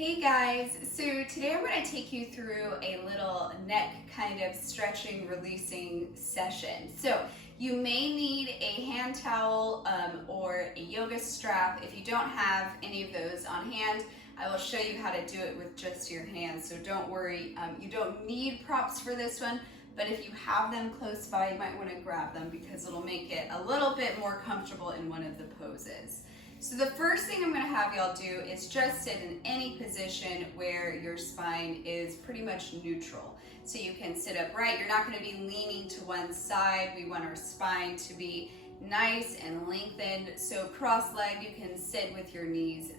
Hey guys, so today I'm going to take you through a little neck kind of stretching, releasing session. So you may need a hand towel or a yoga strap. If you don't have any of those on hand, I will show you how to do it with just your hands. So don't worry, you don't need props for this one, but if you have them close by, you might want to grab them because it'll make it a little bit more comfortable in one of the poses. So the first thing I'm going to have y'all do is just sit in any position where your spine is pretty much neutral. So you can sit upright. You're not going to be leaning to one side. We want our spine to be nice and lengthened. So cross-legged, you can sit with your knees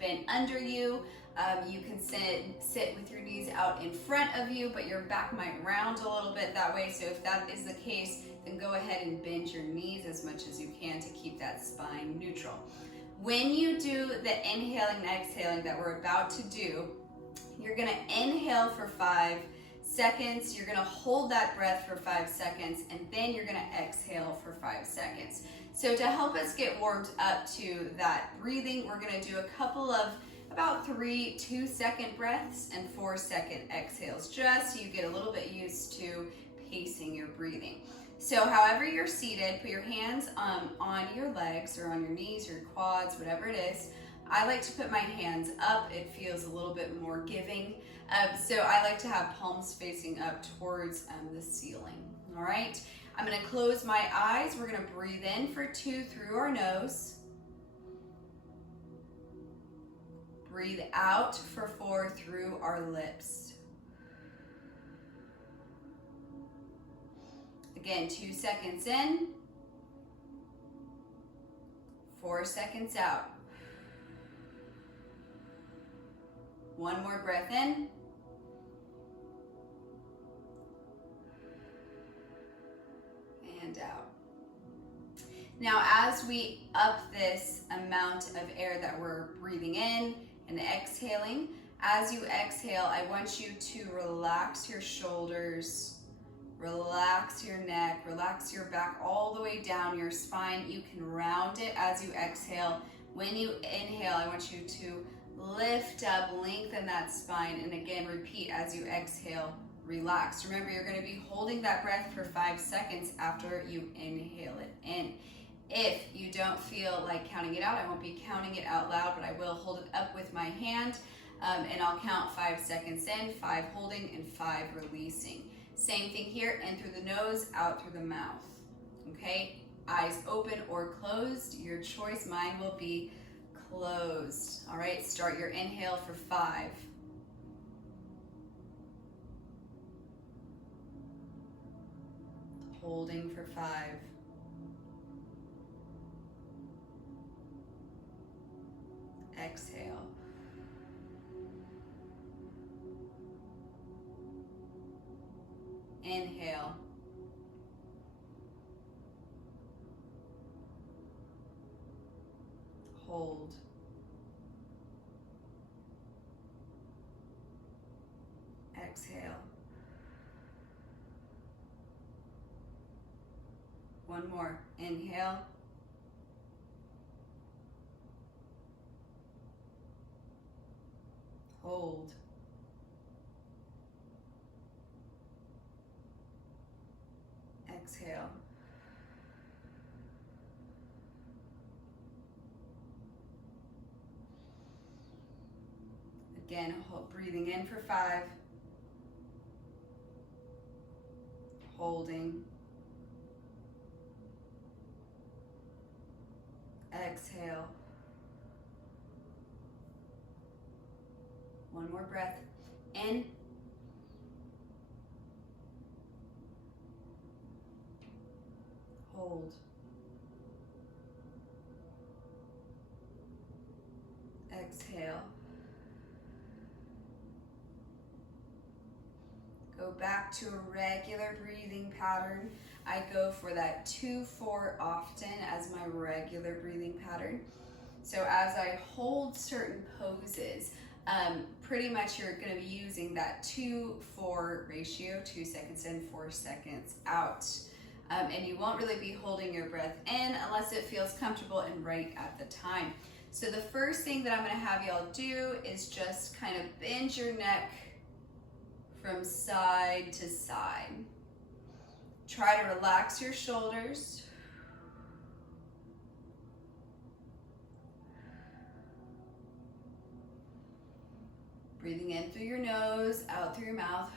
bent under you. You can sit with your knees out in front of you, but your back might round a little bit that way. So if that is the case, then go ahead and bend your knees as much as you can to keep that spine neutral. When you do the inhaling and exhaling that we're about to do, you're going to inhale for 5 seconds, you're going to hold that breath for 5 seconds, and then you're going to exhale for 5 seconds. So to help us get warmed up to that breathing, we're going to do a couple of about 3 2-second breaths and 4-second exhales, just so you get a little bit used to pacing your breathing. So however you're seated, put your hands on your legs or on your knees, your quads, whatever it is. I like to put my hands up. It feels a little bit more giving. So I like to have palms facing up towards the ceiling. All right. I'm going to close my eyes. We're going to breathe in for 2 through our nose. Breathe out for 4 through our lips. Again, 2 seconds in, 4 seconds out. 1 more breath in. And out. Now, as we up this amount of air that we're breathing in and exhaling, as you exhale, I want you to relax your shoulders, relax your neck, relax your back all the way down your spine. You can round it as you exhale. When you inhale, I want you to lift up, lengthen that spine, and again, repeat as you exhale, relax. Remember, you're going to be holding that breath for 5 seconds after you inhale it in. If you don't feel like counting it out, I won't be counting it out loud, but I will hold it up with my hand, and I'll count 5 seconds in, 5 holding, and 5 releasing. Same thing here, in through the nose, out through the mouth. Okay, eyes open or closed, your choice. Mine will be closed. All right, start your inhale for 5. Holding for 5. Exhale. Inhale. Hold. Exhale. 1 more. Inhale. Hold. Exhale. Again, breathing in for 5. Holding. Exhale. 1 more breath. In. Hold. Exhale. Go back to a regular breathing pattern. I go for that 2-4 often as my regular breathing pattern. So as I hold certain poses, pretty much you're going to be using that 2-4 ratio, 2 seconds in, 4 seconds out. And you won't really be holding your breath in unless it feels comfortable and right at the time. So the first thing that I'm gonna have y'all do is just kind of bend your neck from side to side. Try to relax your shoulders. Breathing in through your nose, out through your mouth.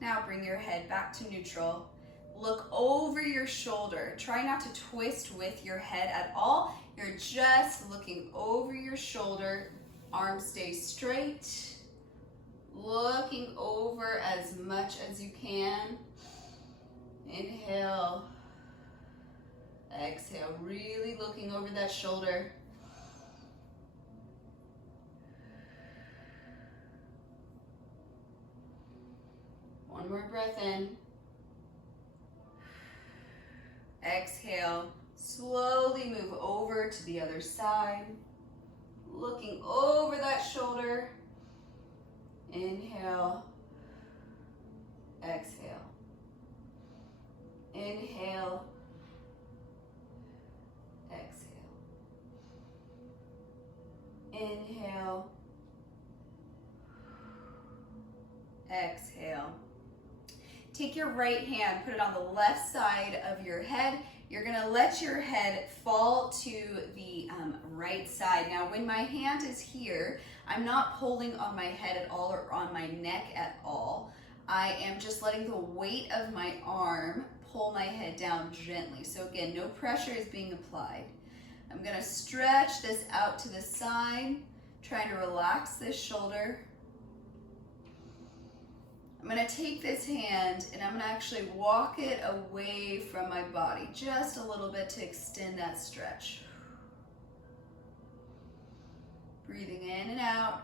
Now bring your head back to neutral. Look over your shoulder. Try not to twist with your head at all. You're just looking over your shoulder. Arms stay straight. Looking over as much as you can. Inhale. Exhale, really looking over that shoulder. One more breath in. Exhale, slowly move over to the other side. Looking over that shoulder. Inhale. Exhale. Inhale. Exhale. Inhale. Exhale. Take your right hand, put it on the left side of your head. You're gonna let your head fall to the right side. Now, when my hand is here, I'm not pulling on my head at all or on my neck at all. I am just letting the weight of my arm pull my head down gently. So again, no pressure is being applied. I'm gonna stretch this out to the side, trying to relax this shoulder. I'm gonna take this hand and I'm gonna actually walk it away from my body just a little bit to extend that stretch. Breathing in and out.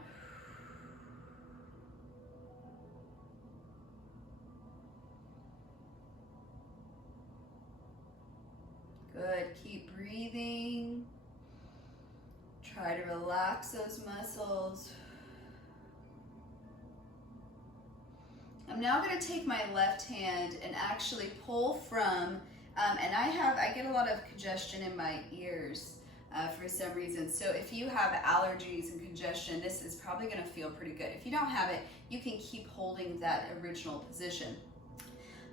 Good, keep breathing. Try to relax those muscles. I'm now going to take my left hand and actually pull from, and I get a lot of congestion in my ears for some reason. So if you have allergies and congestion, this is probably going to feel pretty good. If you don't have it, you can keep holding that original position.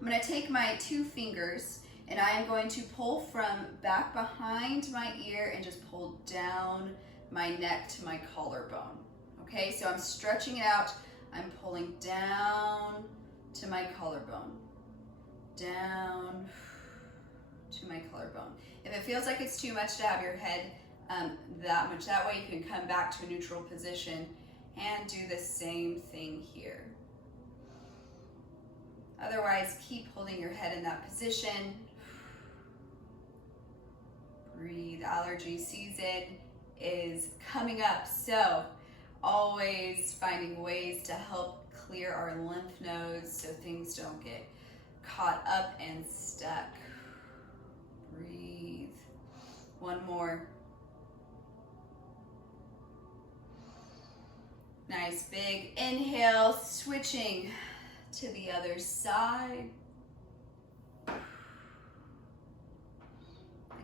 I'm going to take my 2 fingers and I am going to pull from back behind my ear and just pull down my neck to my collarbone. Okay, so I'm stretching it out. I'm pulling down to my collarbone, down to my collarbone. If it feels like it's too much to have your head that much that way, you can come back to a neutral position and do the same thing here. Otherwise, keep holding your head in that position. Breathe. Allergy season is coming up, so always finding ways to help clear our lymph nodes so things don't get caught up and stuck. Breathe. One more. Nice big inhale, switching to the other side.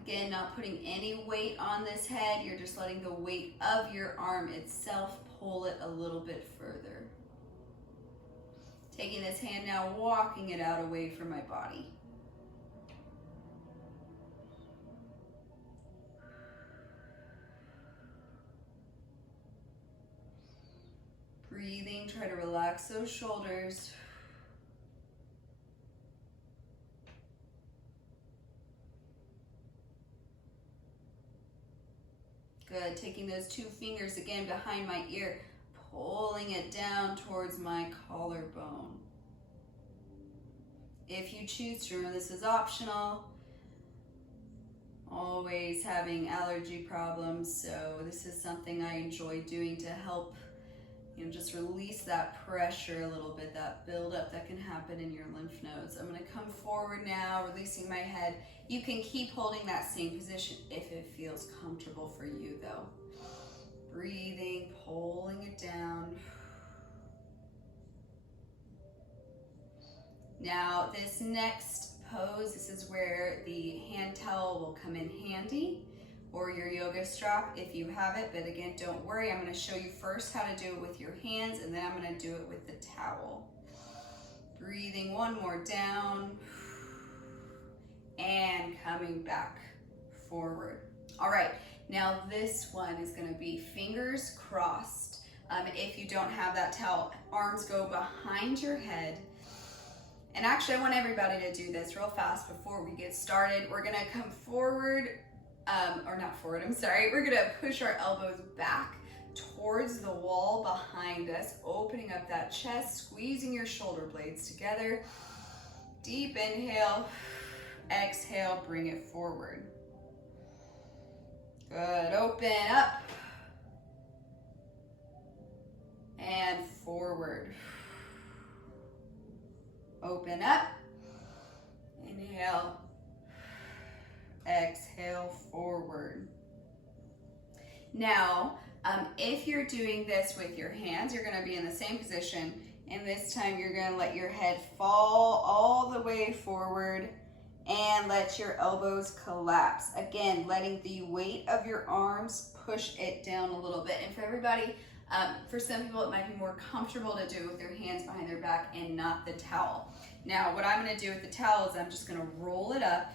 Again, not putting any weight on this head. You're just letting the weight of your arm itself pull it a little bit further. Taking this hand now, walking it out away from my body. Breathing, try to relax those shoulders. Good, taking those 2 fingers again behind my ear, pulling it down towards my collarbone. If you choose to, remember this is optional. Always having allergy problems, so this is something I enjoy doing to help, just release that pressure a little bit, that buildup that can happen in your lymph nodes. I'm gonna come forward now, releasing my head. You can keep holding that same position if it feels comfortable for you though. Breathing, pulling it down. Now this next pose, this is where the hand towel will come in handy, or your yoga strap if you have it. But again, don't worry, I'm going to show you first how to do it with your hands, and then I'm going to do it with the towel. Breathing one more down, and coming back forward. All right, now this one is going to be fingers crossed. If you don't have that towel, arms go behind your head. And actually, I want everybody to do this real fast before we get started. We're gonna come forward, or not forward, I'm sorry. We're gonna push our elbows back towards the wall behind us, opening up that chest, squeezing your shoulder blades together. Deep inhale, exhale, bring it forward. Good, open up and forward. Open up, inhale, exhale, forward. Now, if you're doing this with your hands, you're gonna be in the same position, and this time you're gonna let your head fall all the way forward and let your elbows collapse. Again, letting the weight of your arms push it down a little bit. And for everybody, for some people, it might be more comfortable to do it with their hands behind their back and not the towel. Now, what I'm gonna do with the towel is I'm just gonna roll it up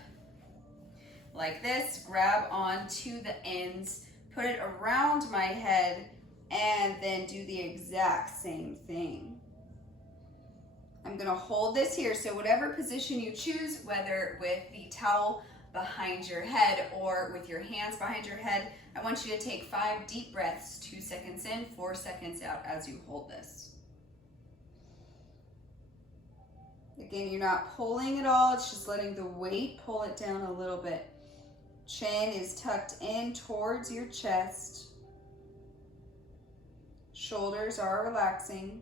like this, grab onto the ends, put it around my head, and then do the exact same thing. I'm gonna hold this here, so whatever position you choose, whether with the towel behind your head or with your hands behind your head, I want you to take 5 deep breaths, 2 seconds in, 4 seconds out as you hold this. Again, you're not pulling at all, it's just letting the weight pull it down a little bit. Chin is tucked in towards your chest. Shoulders are relaxing.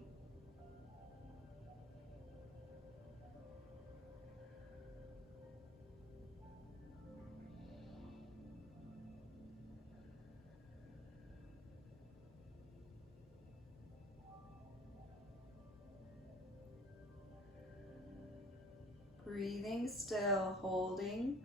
Breathing still, holding.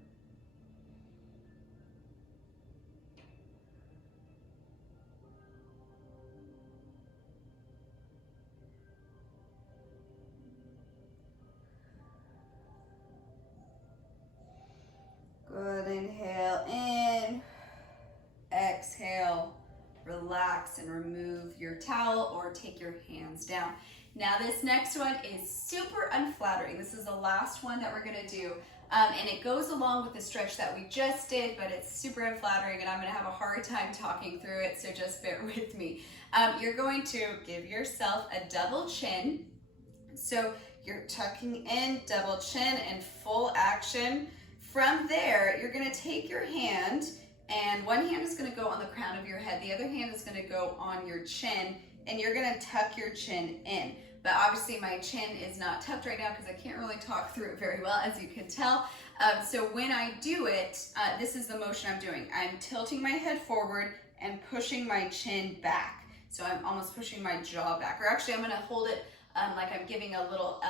Good, inhale in, exhale, relax and remove your towel or take your hands down. Now this next one is super unflattering. This is the last one that we're gonna do. And it goes along with the stretch that we just did, but it's super unflattering and I'm gonna have a hard time talking through it, so just bear with me. You're going to give yourself a double chin. So you're tucking in, double chin and full action. From there, you're gonna take your hand, and one hand is gonna go on the crown of your head, the other hand is gonna go on your chin, and you're gonna tuck your chin in. But obviously my chin is not tucked right now because I can't really talk through it very well, as you can tell. So when I do it, this is the motion I'm doing. I'm tilting my head forward and pushing my chin back. So I'm almost pushing my jaw back. Or actually I'm gonna hold it like I'm giving a little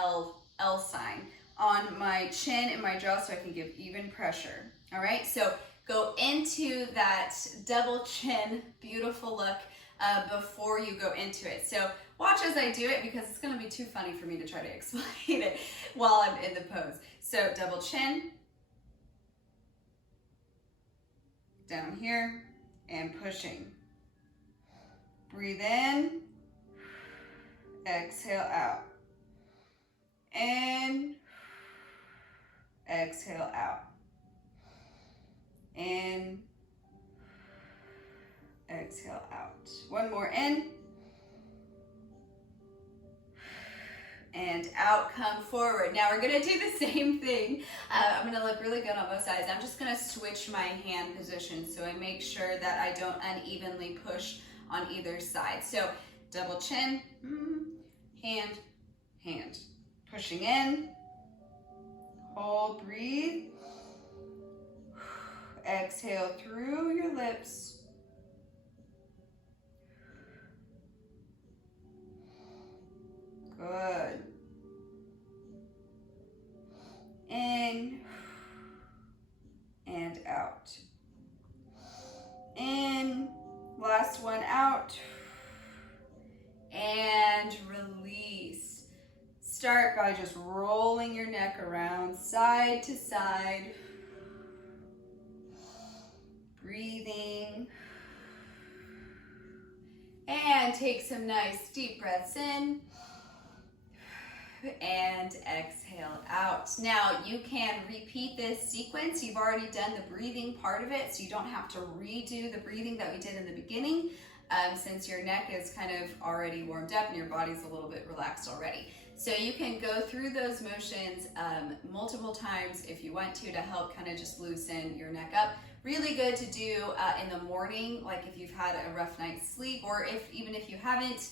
L sign on my chin and my jaw so I can give even pressure. All right, so go into that double chin, beautiful look before you go into it. So watch as I do it because it's gonna be too funny for me to try to explain it while I'm in the pose. So double chin, down here, and pushing. Breathe in, exhale out. In, exhale out. In, exhale out. One more in, and out, come forward. Now we're gonna do the same thing. I'm gonna look really good on both sides. I'm just gonna switch my hand position so I make sure that I don't unevenly push on either side. So double chin, hand, hand. Pushing in, hold, breathe. Exhale through your lips. Good. In, last one out. And release. Start by just rolling your neck around side to side. Breathing. And take some nice deep breaths in. And exhale out. Now you can repeat this sequence. You've already done the breathing part of it, so you don't have to redo the breathing that we did in the beginning, since your neck is kind of already warmed up and your body's a little bit relaxed already. So you can go through those motions multiple times if you want to help kind of just loosen your neck up. Really good to do in the morning, like if you've had a rough night's sleep, or even if you haven't,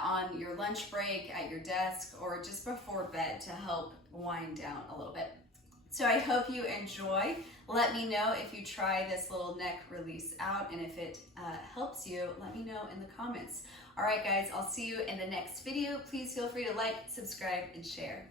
on your lunch break, at your desk, or just before bed to help wind down a little bit. So I hope you enjoy. Let me know if you try this little neck release out, and if it helps you, let me know in the comments. All right, guys, I'll see you in the next video. Please feel free to like, subscribe, and share.